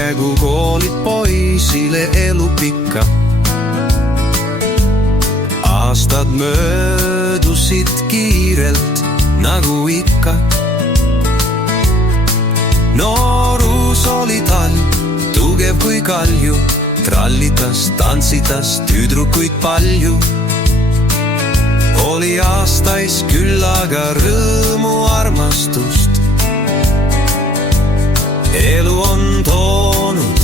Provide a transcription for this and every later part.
kägu koolid poisile elu pikka. Aastad möödusid kiirelt nagu ikka. Noorus oli talv, tugev kui kalju, trallitas, tantsitas tüdrukuid palju. Oli aastais küllaga rõõmu, armastust. Elu on toonud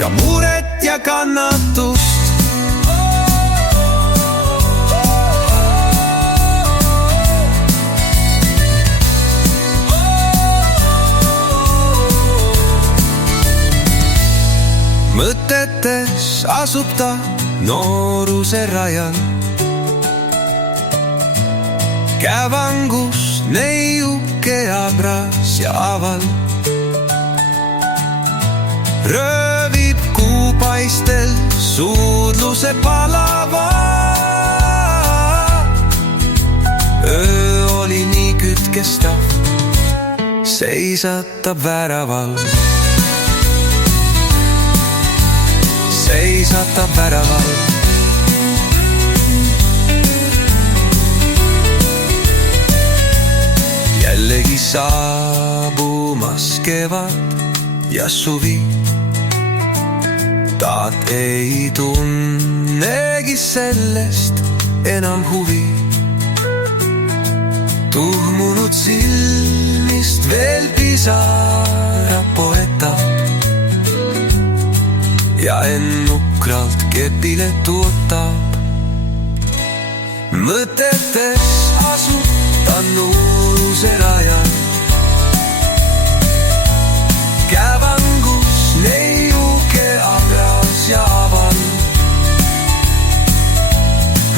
ka muret ja kannatust. Mõtetes asub ta nooruse rajal. Kävangus neiuke abras ja aval. Röövib kuupaistel suudluse palava. Öö oli nii kütkestav, seisatab väraval. Seisatab väraval. Jällegi saabumas kevad ja suvi. Taat ei tunnegi sellest enam huvi. Tuhmunud silmist veel pisara poetab ja ennukralt kepile tuotab. Mõtetes asub ta nooruse rajal. Kävangus neiuke abras ja aval.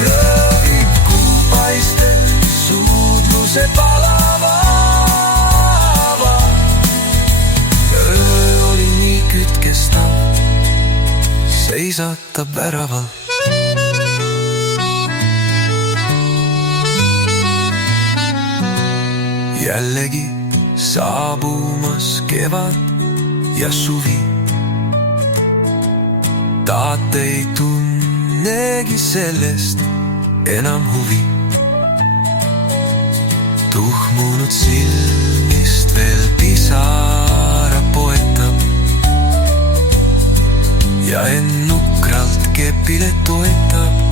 Röövib kuupaistel suudluse palava. Öö oli nii kütkestav, seisatab väraval. Jällegi saabumas kevad ja suvi. Taat ei tunnegi sellest enam huvi. Tuhmunud silmist veel pisara poetab ja ennukralt kepile toetab.